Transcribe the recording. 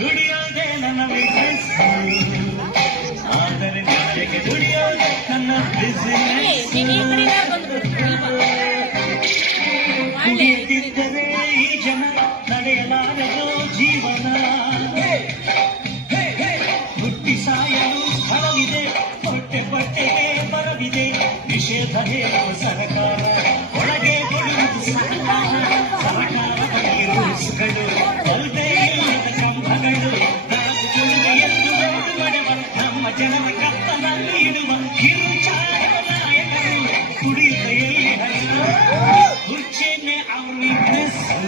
ದುಡಿಯೋದೇ ನನ್ನ ಬಿಸ್ನೆಸ್, ಆದರೆ ನಾಳೆಗೆ ದುಡಿಯೋದೇ ನನ್ನ ಬಿಸಿನೆಸ್. ಕುಡಿಯದಿದ್ದರೆ ಈ ಜನ ನಡೆಯಲಾರದೋ ಜೀವನ. ಹುಟ್ಟಿ ಸಾಯಲು ಸ್ಥಳವಿದೆ, ಹೊಟ್ಟೆ ಬಟ್ಟೆಗೆ ಬರವಿದೆ. ನಿಷೇಧ ಹೇಳುವ ಸರಕಾರ, ಒಳಗೆ ಕೊಡುವುದು ಸರ್ಕಾರ. ಸರಕಾರದಲ್ಲಿ ರೂಲ್ಸ್ಗಳು, ಅಲ್ಲದೆ ಇಲ್ಲದ ಕಂಬಗಳು. ಎಂದು ಮಾಡುವ ನಮ್ಮ ಜನರ ಕತ್ತಲಲ್ಲಿ ಇಡುವ ಕಿರುಚಾರ ನಾಯಕರು. ಕುಡಿಯುತ್ತೆಯಲ್ಲಿ ಹರಿದು ಕುರ್ಚಿಯನ್ನೇ ಅವನಿದ್ದೆಸು.